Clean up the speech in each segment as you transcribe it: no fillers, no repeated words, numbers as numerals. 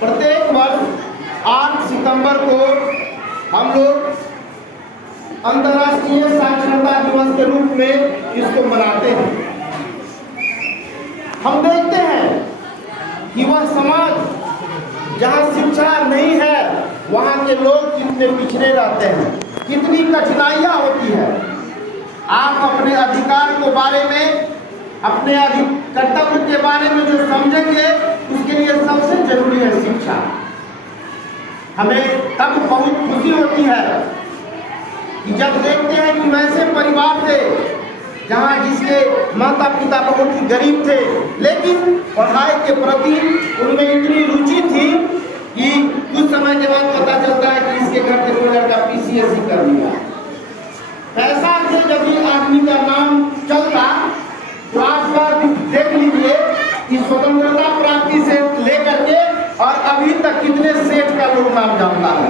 प्रत्येक वर्ष 8 सितंबर को हम लोग अंतर्राष्ट्रीय साक्षरता दिवस के रूप में इसको मनाते हैं। हम देखते हैं कि वह समाज जहां शिक्षा नहीं है वहां के लोग कितने पिछड़े रहते हैं, कितनी कठिनाइयां होती है। आप अपने अधिकार के बारे में, अपने कर्तव्य के बारे में जो समझेंगे उसके लिए सबसे जरूरी है शिक्षा। हमें तब बहुत खुशी होती है कि जब देखते हैं कि वैसे परिवार से जहाँ जिसके माता पिता बहुत ही गरीब थे, लेकिन पढ़ाई के प्रति उनमें इतनी रुचि थी कि कुछ समय के बाद पता चलता है कि इसके घर से कोई लड़का PCSE कर लिया। पैसा से जब आदमी का नाम चलता तो आप देख लीजिए कि स्वतंत्रता प्राप्ति से लेकर के और अभी तक कितने सेठ का लोग नाम जानता है।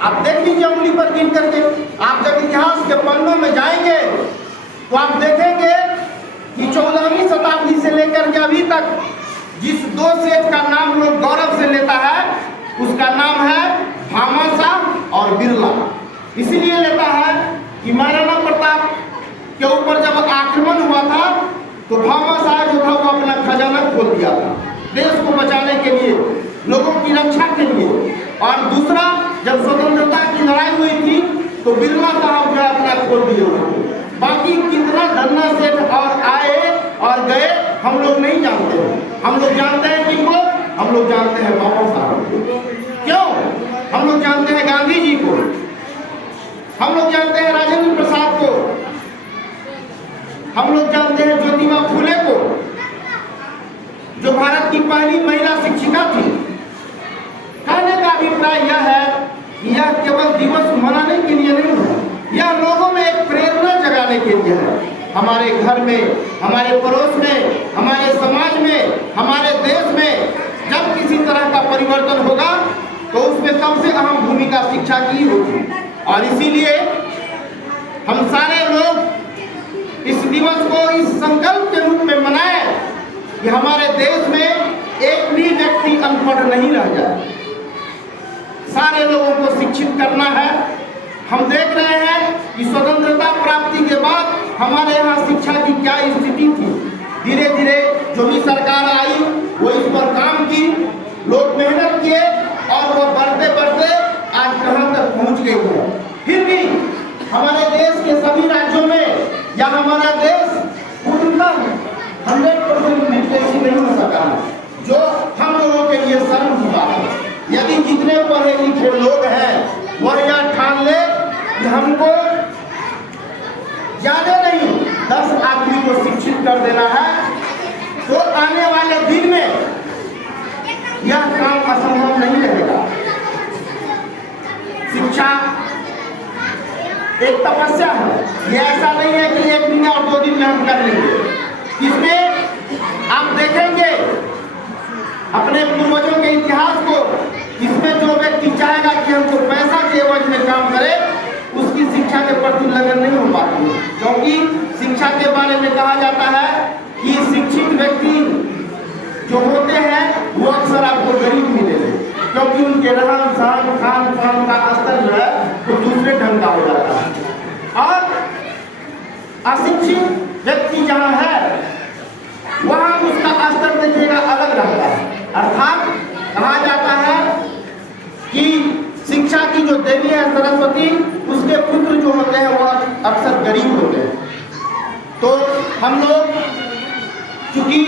आप देख लीजिए उंगली पर गिन करके। आप जब इतिहास के पन्नों में जाएंगे तो आप देखेंगे कि 14वीं शताब्दी से लेकर के अभी तक जिस दो सेठ का नाम लोग गौरव से लेता है उसका नाम है भामाशाह और बिरला। इसीलिए लेता है कि महाराणा प्रताप के ऊपर जब आक्रमण हुआ था तो भामाशाह जो था वो अपना खजाना खोल दिया था देश को बचाने के लिए, लोगों की रक्षा के लिए। और दूसरा, जब स्वतंत्रता की लड़ाई हुई थी तो बिरला साहब जो अपना खोल दिए हुए। बाकी कितना धन्ना सेठ और आए और गए हम लोग नहीं जानते हैं। हम लोग जानते हैं किनको? हम लोग जानते हैं बाबा साहब को। क्यों? हम लोग जानते हैं गांधी जी को, हम लोग जानते हैं राजेंद्र प्रसाद को, हम लोग जानते हैं ज्योतिबा फुले को, जो भारत की पहली महिला शिक्षिका थी। कहने का अभिप्राय यह है कि यह केवल दिवस मनाने के लिए नहीं है, यह लोगों में एक प्रेरणा जगाने के लिए है। हमारे घर में, हमारे पड़ोस में, हमारे समाज में, हमारे देश में जब किसी तरह का परिवर्तन होगा तो उसमें सबसे अहम भूमिका शिक्षा की होगी। और इसीलिए हम सारे लोग इस दिवस को इस संकल्प के रूप में मनाएं कि हमारे देश में एक भी व्यक्ति अनपढ़ नहीं रह जाए। सारे लोगों को शिक्षित करना है। हम देख रहे हैं कि स्वतंत्रता प्राप्ति के बाद हमारे यहाँ शिक्षा की क्या स्थिति थी। धीरे धीरे जो भी सरकार आई वो इस पर काम की, लोग मेहनत किए और वो बढ़ते बढ़ते आज कहाँ तक पहुँच गई है। फिर भी हमारे देश के सभी राज्यों में या हमारा देश पूर्णतः 100% लिटरेसी नहीं हो सका है, जो हम लोगों के लिए शर्म की बात है। यदि जितने पढ़े लिखे लोग हैं वह यह ठान ले कि हमको ज्यादा नहीं 10 आदमी को शिक्षित कर देना है, तो आने वाले दिन में यह काम असंभव नहीं रहेगा। शिक्षा एक तपस्या है, यह ऐसा नहीं है कि 1 दिन और 2 दिन में हम कर लेंगे। इसमें आप देखेंगे अपने पूर्वजों के इतिहास को, इसमें जो व्यक्ति चाहेगा कि हमको पैसा के एवज में काम करे उसकी शिक्षा के प्रति लगन नहीं हो पाती है। क्योंकि शिक्षा के बारे में कहा जाता है कि शिक्षित व्यक्ति जो होते हैं वो अक्सर आपको गरीब मिलेंगे, क्योंकि उनके रहन सहन खान पान का स्तर जो है वो दूसरे ढंग का हो जाता है। और अशिक्षित व्यक्ति जहाँ है वहाँ उसका स्तर देखिएगा अलग रहता है। अर्थात कहा जाता है कि शिक्षा की जो देवी है सरस्वती, उसके पुत्र जो होते हैं वो अक्सर गरीब होते हैं। तो हम लोग चूंकि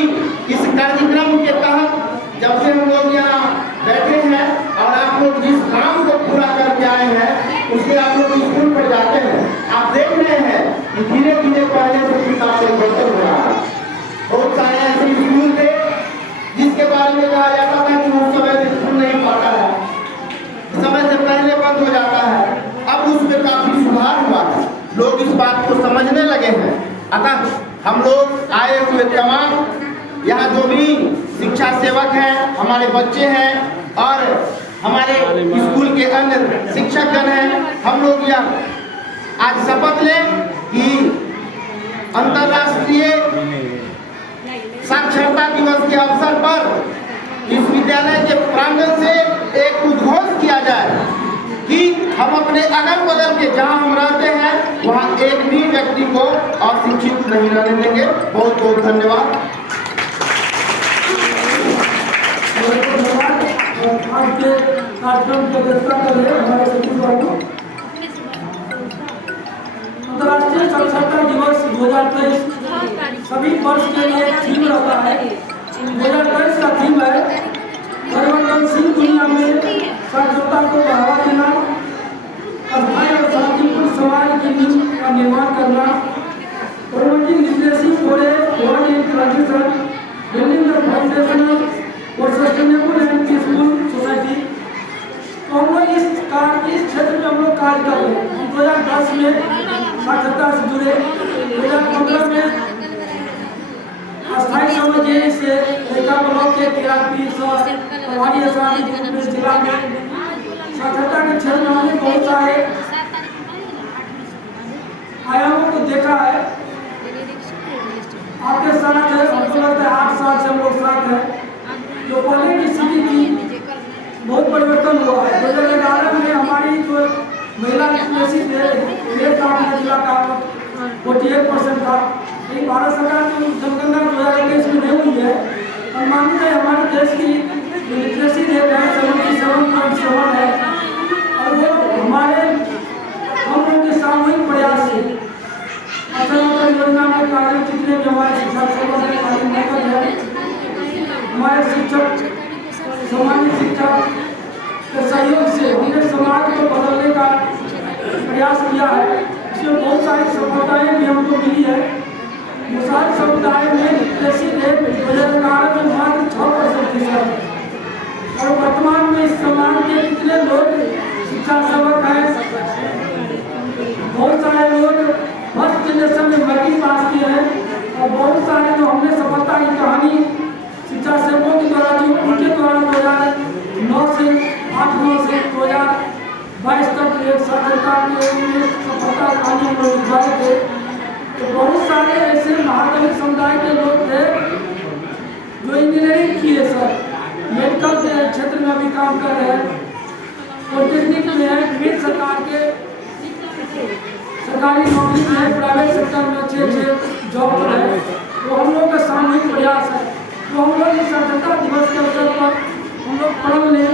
इस कार्यक्रम के तहत जब से हम लोग यहाँ बैठे हैं और आप लोग जिस काम को पूरा करके आए हैं उसके आप लोग स्कूल पर जाते हैं, आप देख रहे हैं कि धीरे धीरे पहले से किताब परिवर्तन हो रहा है। बहुत सारे ऐसे स्कूल थे जिसके बारे में कहा जाता था कि उस समय से स्कूल नहीं पढ़ता है, समय से पहले बंद हो जाता है। अब उसमें काफी सुधार हुआ है, लोग इस बात को समझने लगे हैं। अतः हम लोग आए हुए तमाम यहाँ जो भी शिक्षा सेवक हैं, हमारे बच्चे हैं और हमारे स्कूल के अन्य शिक्षकगण हैं, हम लोग यह आज शपथ लें कि अंतर्राष्ट्रीय साक्षरता दिवस के अवसर पर इस विद्यालय के के प्रांगण से एक उद्घोष किया जाए कि हम अपने अगल बगल के जहां हम रहते हैं वहां एक भी व्यक्ति को अशिक्षित नहीं रहने देंगे। बहुत बहुत धन्यवाद। आज के कार्यक्रम की अध्यक्षता कर रहे हमारे सचिव बाबू। अंतर्राष्ट्रीय साक्षरता दिवस 2023 सभी वर्ष के लिए थीम रहता है। 2023 का थीम है परिवर्तनशील दुनिया में साक्षरता को बढ़ावा देना, अस्थायी और शांतिपूर्ण समाज की नींव का निर्माण करना, promoting literacy for a world in transition, building the foundational और सस्टेनेबल एंड पीसफुल सोसाइटी। तो हम लोग इस क्षेत्र में हम लोग कार्य कर रहे हैं। 2010 में साक्षरता से जुड़े, 2015 में अस्थायी समाज से एका ब्लॉक के TRP प्रभारी आसानी जिला में साक्षरता के क्षेत्र में हमने बहुत सारे आयामों को देखा है। आपके साथ है, हमको लगता है 8 साल से हम लोग साथ हैं। जो पहले की स्थिति थी बहुत परिवर्तन हुआ है। 2011 में हमारी जो महिला लिटरेसी रेट जिला का 48% था। लेकिन भारत सरकार की जनगणना 2021 में नहीं हुई है। अनुमानित है हमारे देश की लिटरेसी रेट है 77.7 है और वो हमारे हम लोगों के सामूहिक प्रयास से अचल योजना में कार्य जितने भी हमारे शिक्षा सेवा में कार्य है, हमारे शिक्षक सामान्य शिक्षक के सहयोग से हमने समाज को बदलने का प्रयास किया है। इसमें बहुत सारी सफलताएं भी हमको मिली है। मुसहर समुदाय में लिटरेसी रेट 2011 में मात्र 6% थी सर, और वर्तमान में इस समाज के कितने लोग शिक्षा सेवक हैं। बहुत सारे लोग फर्स्ट जनरेशन में मैट्रिक पास किए हैं और बहुत सारे जो हमने सफलता की कहानी शिक्षा सेवकों के द्वारा जो उनके द्वारा 2009 से 8-9 से 2022 तक एक साक्षरता के सफलता कहानी हम लोग दिखाए थे। तो बहुत सारे ऐसे महादलित समुदाय के लोग थे जो इंजीनियरिंग किए सर, मेडिकल के क्षेत्र में अभी काम कर रहे हैं, पॉलिटेक्निक में है, विभिन्न सरकार के सरकारी नौकरी में है, प्राइवेट सेक्टर में अच्छे जॉब पर है। तो हम लोग का सामूहिक प्रयास है। तो हम लोग इस साक्षरता दिवस के अवसर पर हम लोग प्रण लें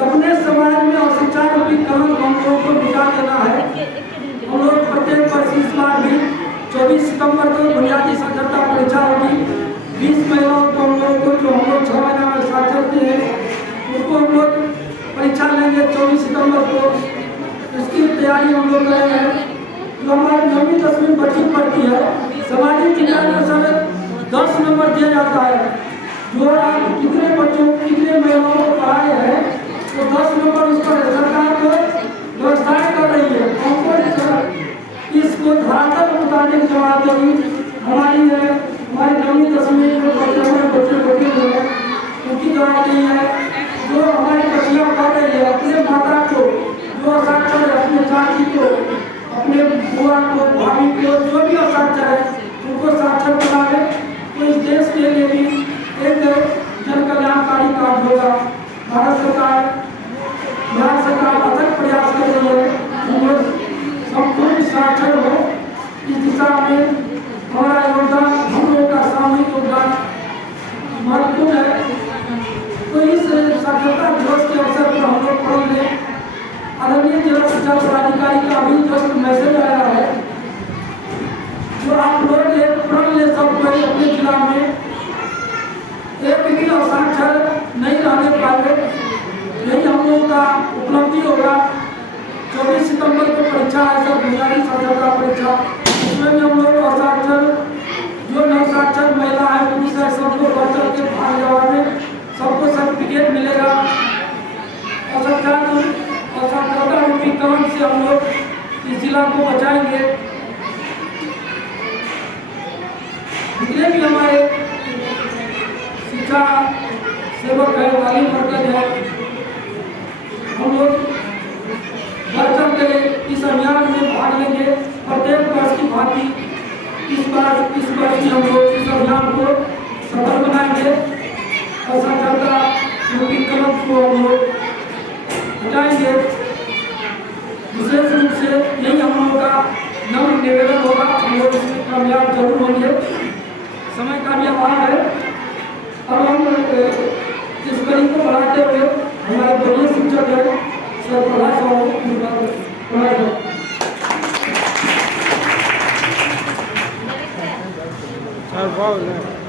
अपने समाज में अशिक्षा रूपी कलंक हम लोगों को मिटा देना है। हम लोग प्रत्येक वर्ष इस बार भी 24 सितंबर को बुनियादी साक्षरता परीक्षा होगी। 20 महिलाओं को हम लोगों को जो हम लोग 6 महीना में साक्षर किए उनको हम लोग परीक्षा लेंगे 24 सितंबर को। उसकी तैयारी हम लोग कर रहे हैं। जो हमारी 9वीं 10वीं बच्ची पढ़ती है, सामाजिक विज्ञान में सर 10 नंबर दिया जाता है। जो आप कितने बच्चों कितने महिलाओं को पढ़ाए हैं तो 10 नंबर उस पर सरकार को व्यवस्थाएं कर रही है। हमको इसको धरातल मुताबिक जवाबदेही हमारी है। हमारी 9वीं 10वीं जो बच्चे हैं उनकी जवाबदेही है। जो हमारी बच्चियाँ पढ़ रही है अपने माता को जो असाक्षर है, अपने चाची को, अपने बुआ को, भाभी को, जो भी असाक्षर है उनको साक्षर बनाए। तो इस देश के लिए भी एक जन कल्याणकारी काम होगा। भारत सरकार बिहार सरकार अथक प्रयास कर रही है हम लोग संपूर्ण साक्षर हो। इस दिशा में हमारा योगदान, हम लोगों का सामूहिक योगदान महत्वपूर्ण है। तो इस साक्षरता दिवस के अवसर पर हम लोग प्रण लें। आदरणीय जिला शिक्षा पदाधिकारी का अभी जस्ट मैसेज आया है जो आप लोग एक प्रण ले सब कोई अपने जिला में एक भी असाक्षर नहीं रहने पाए। यही हम लोगों का उपलब्धि होगा। 24 सितंबर को परीक्षा है सर, बुनियादी साक्षरता परीक्षा। इसमें भी हम लोग असाक्षर जो नवसाक्षर महिला है पुरुष है सबको बढ़ चढ़ के भाग जवाने सबको सर्टिफिकेट मिलेगा। असाक्षरता रूपी कलंक से हम लोग इस जिला को बचाएंगे। जितने भी हमारे शिक्षा सेवक है, तालीम मरकज है, हम लोग बढ़ चढ़ के इस अभियान में भाग लेंगे। प्रत्येक वर्ष की भांति इस वर्ष भी हम लोग इस अभियान को सफल बनाएंगे और यूपी कलम को हम लोग हटाएंगे। विशेष रूप से यही हम लोगों का नम्र निवेदन होगा, हम लोग इसमें कामयाब जरूर होंगे। समय का भी अभाव है। अब हम इस कड़ी को बढ़ाते हुए हमारे बड़े शिक्षक हैं सर प्रभाष सर बहुत